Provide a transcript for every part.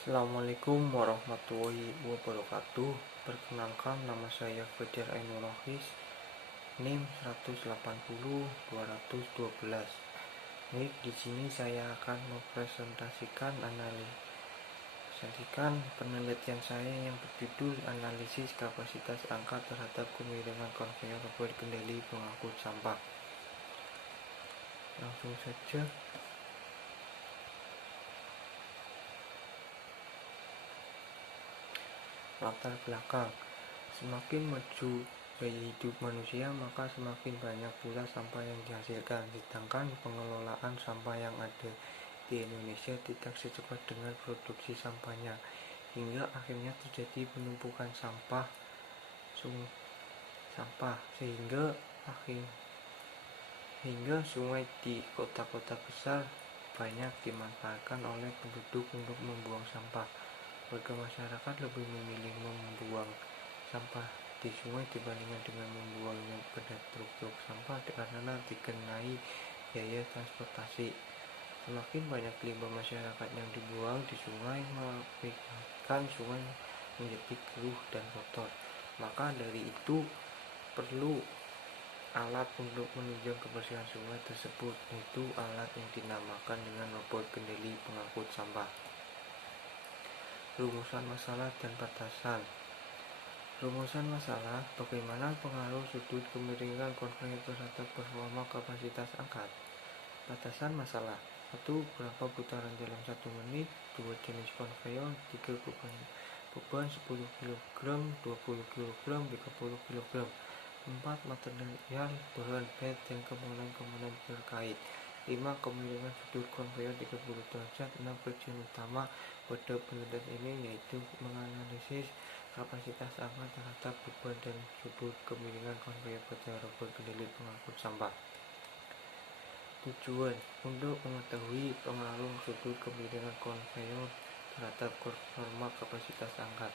Assalamualaikum warahmatullahi wabarakatuh. Perkenalkan, nama saya Fajar Ainul Rohis, NIM 180-212. Baik, di sini saya akan mempresentasikan penelitian saya yang berjudul analisis kapasitas angkat terhadap kemiringan konveyor robot kendali pengangkut sampah. Langsung saja. Latar belakang: semakin maju gaya hidup manusia, maka semakin banyak pula sampah yang dihasilkan, sedangkan pengelolaan sampah yang ada di Indonesia tidak secepat dengan produksi sampahnya, hingga akhirnya terjadi penumpukan sampah sehingga sungai di kota-kota besar banyak dimanfaatkan oleh penduduk untuk membuang sampah. Warga masyarakat lebih memilih membuang sampah di sungai dibandingkan dengan membuangnya pada truk-truk sampah karena dikenai biaya transportasi. Semakin banyak limbah masyarakat yang dibuang di sungai mengakibatkan sungai menjadi keruh dan kotor. Maka dari itu perlu alat untuk menunjang kebersihan sungai tersebut, yaitu alat yang dinamakan dengan robot kendali pengangkut sampah. Rumusan masalah dan batasan. Rumusan masalah: bagaimana pengaruh sudut kemiringan konveyor terhadap performa kapasitas angkat. Batasan masalah: 1. Berapa putaran dalam 1 menit. 2. Jenis konveyor. 3. Beban 10 kg, 20 kg, 30 kg. 4. Material, bahan, bed, dan komponen-komponen terkait. 5. Kemiringan sudut konveyor 30 derajat. 6. Kajian utama pada penelitian ini yaitu menganalisis kapasitas angkat terhadap beban dan sudut kemiringan konveyor pada robot kendali pengangkut sampah. Tujuan: untuk mengetahui pengaruh sudut kemiringan konveyor terhadap performa kapasitas angkat.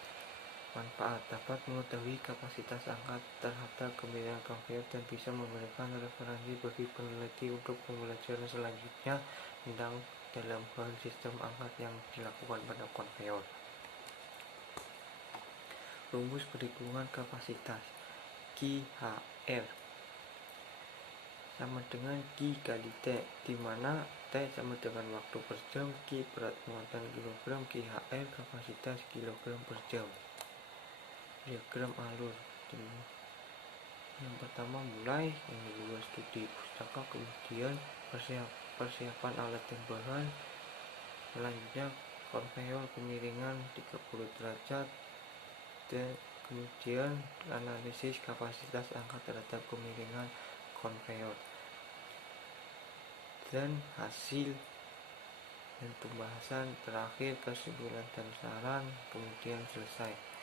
Manfaat: dapat mengetahui kapasitas angkat terhadap kemiringan konveyor dan bisa memberikan referensi bagi peneliti untuk pembelajaran selanjutnya tentang dalam hal sistem angkat yang dilakukan pada konveyor. Rumus perhitungan kapasitas: QHR sama dengan Q kali T, di mana T sama dengan waktu per jam, Q berat muatan kilogram, QHR kapasitas kilogram per jam. Diagram alur: yang pertama mulai, yang kedua studi pustaka, kemudian persiapan alat dan bahan, selanjutnya konveyor kemiringan 30 derajat, dan kemudian analisis kapasitas angkat terhadap kemiringan konveyor, dan hasil dan pembahasan terakhir, kesimpulan dan saran, kemudian selesai.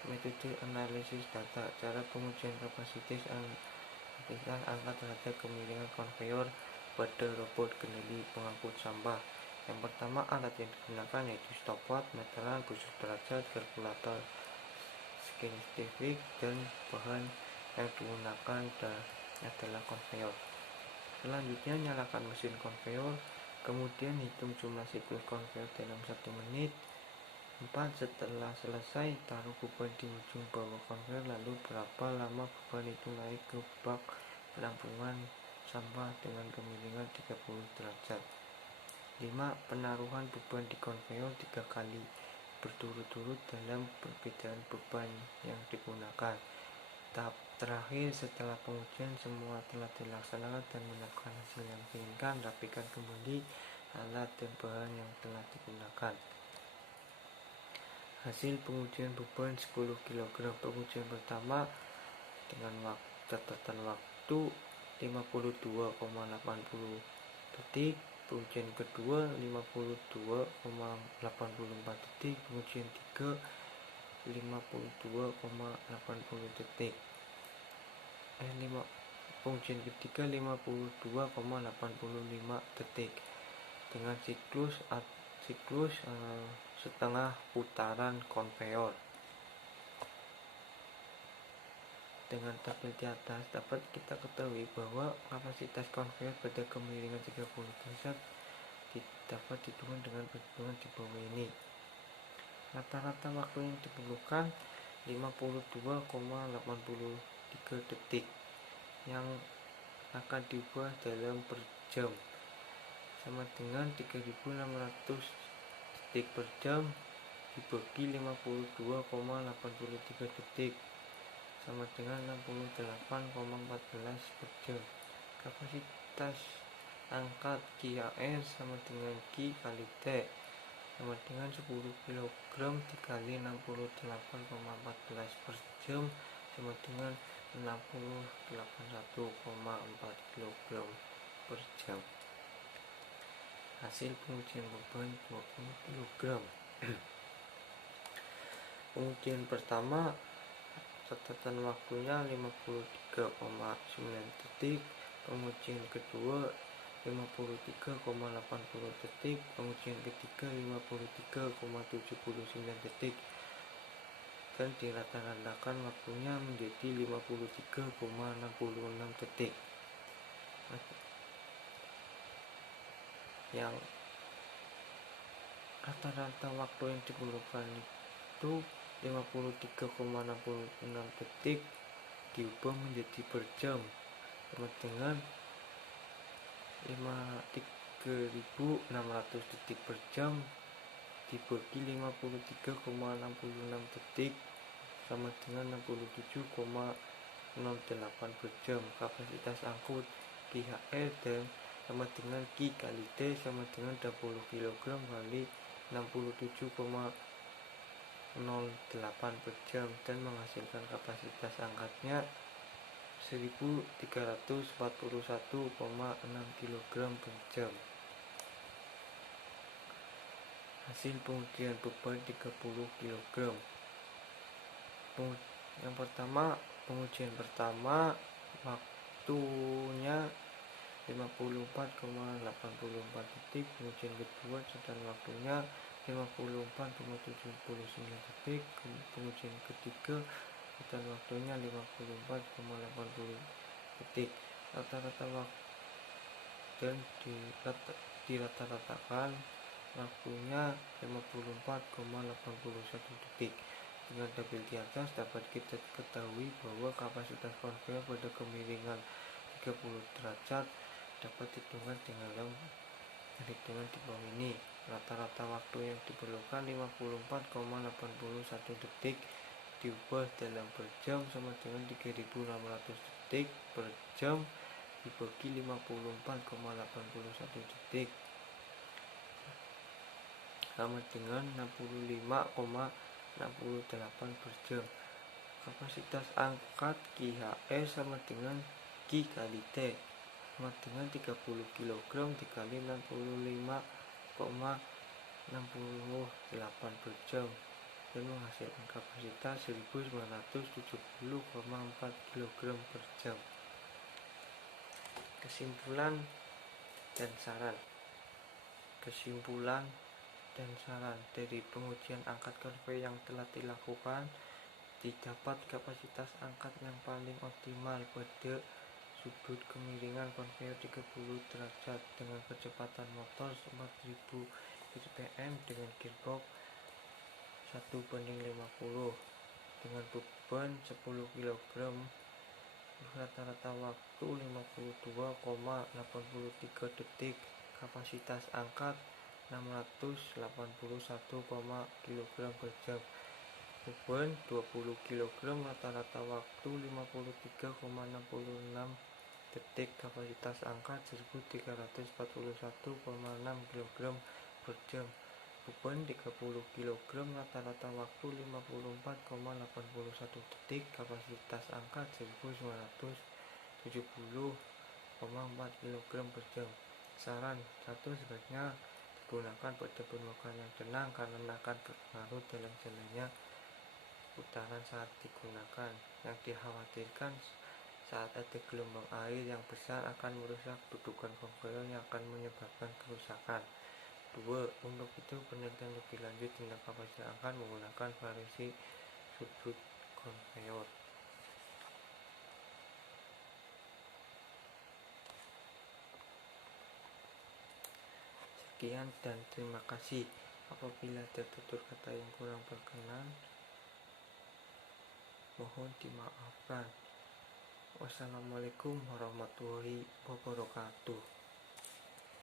Metode analisis data. Cara pengujian kapasitas angkat terhadap kemiringan konveyor pada robot kendali pengangkut sampah. Yang pertama, alat yang digunakan yaitu stopwatch, meteran, busur derajat, kalkulator scientific, dan bahan yang digunakan adalah konveyor. Selanjutnya, nyalakan mesin konveyor, kemudian hitung jumlah siklus konveyor dalam 1 menit. 4. Setelah selesai, taruh beban di ujung bawah konveyor, lalu berapa lama beban itu naik ke bak penampungan sampah dengan kemiringan 30 derajat. 5. Penaruhan beban di konveyor 3 kali berturut-turut dalam perbedaan beban yang digunakan. Tahap terakhir, setelah pengujian semua telah dilaksanakan dan mendapatkan hasil yang diinginkan, rapikan kembali alat dan bahan yang telah digunakan. Hasil pengujian beban 10 kg. Pengujian pertama dengan catatan waktu 52,80 detik. Pengujian kedua 52,84 detik. Pengujian 3 52,80 detik. Pengujian ketiga 52,85 detik dengan siklus setengah putaran konveyor. Dengan tabel di atas dapat kita ketahui bahwa kapasitas konveyor pada kemiringan 30 derajat dapat ditentukan dengan perhitungan di bawah ini. Rata-rata waktu yang diperlukan 52,83 detik yang akan diubah dalam per jam sama dengan 3600 detik per jam dibagi 52,83 detik sama dengan 68,14 per jam. Kapasitas angkat QAS sama dengan Q kali T sama dengan 10 kg dikali 68,14 per jam sama dengan 681,4 kg per jam. Hasil pengujian beban 20 kg. Pengujian pertama catatan waktunya 53,9 detik. Pengujian kedua 53,80 detik. Pengujian ketiga 53,79 detik. Dan dirata-ratakan waktunya menjadi 53,66 detik. Yang rata-rata waktu yang diperlukan itu 53,66 detik diubah menjadi per jam sama dengan 3.600 detik per jam dibagi 53,66 detik sama dengan 67,08 per jam. Kapasitas angkut QHR dan sama dengan Q kali T sama dengan 20 kg kali 67,08 per jam dan menghasilkan kapasitas angkatnya 1341,6 kg per jam. Hasil pengujian beban 30 kg. Yang pertama, pengujian pertama waktunya 54,84 detik. Pengujian kedua catatan waktunya 54,79 detik. Pengujian ketiga catatan waktunya 54,80 detik. Rata-rata waktu dan dirata-ratakan waktunya 54,81 detik. Dengan tabel di atas dapat kita ketahui bahwa kapasitas konveyor pada kemiringan 30 derajat dapat dihitung dengan perhitungan di bawah ini. Rata-rata waktu yang diperlukan 54,81 detik diubah dalam per jam sama dengan 3.600 detik per jam dibagi 54,81 detik sama dengan 65,68 per jam. Kapasitas angkat QHS sama dengan Q kali T sama dengan 30 kg dikali 65,68 per jam dan menghasilkan kapasitas 1970,4 kg per jam. Kesimpulan dan saran. Kesimpulan dan saran dari pengujian angkat konveyor yang telah dilakukan, didapat kapasitas angkat yang paling optimal pada sudut kemiringan konveyor 30 derajat dengan kecepatan motor 4000 rpm dengan gearbox 1:50 dengan beban 10 kg. Rata-rata waktu 52,83 detik. Kapasitas angkat 681, kg per jam. Beban 20 kg. Rata-rata waktu 53,66 detik. Kapasitas angkat 1341,6 kg per jam. Beban 30 kg. Rata-rata waktu 54,81 detik. Kapasitas angkat 1970,4 kg per jam. Saran 1. Sebaiknya digunakan pada permukaan yang tenang karena akan berpengaruh dalam jalannya putaran saat digunakan. Yang dikhawatirkan saat ada gelombang air yang besar akan merusak dudukan konveyor yang akan menyebabkan kerusakan. 2. Untuk itu penelitian lebih lanjut tentang kapasitas angkat menggunakan variasi sudut konveyor. Sekian dan terima kasih. Apabila tertutur kata yang kurang berkenan, mohon dimaafkan. Wassalamualaikum warahmatullahi wabarakatuh.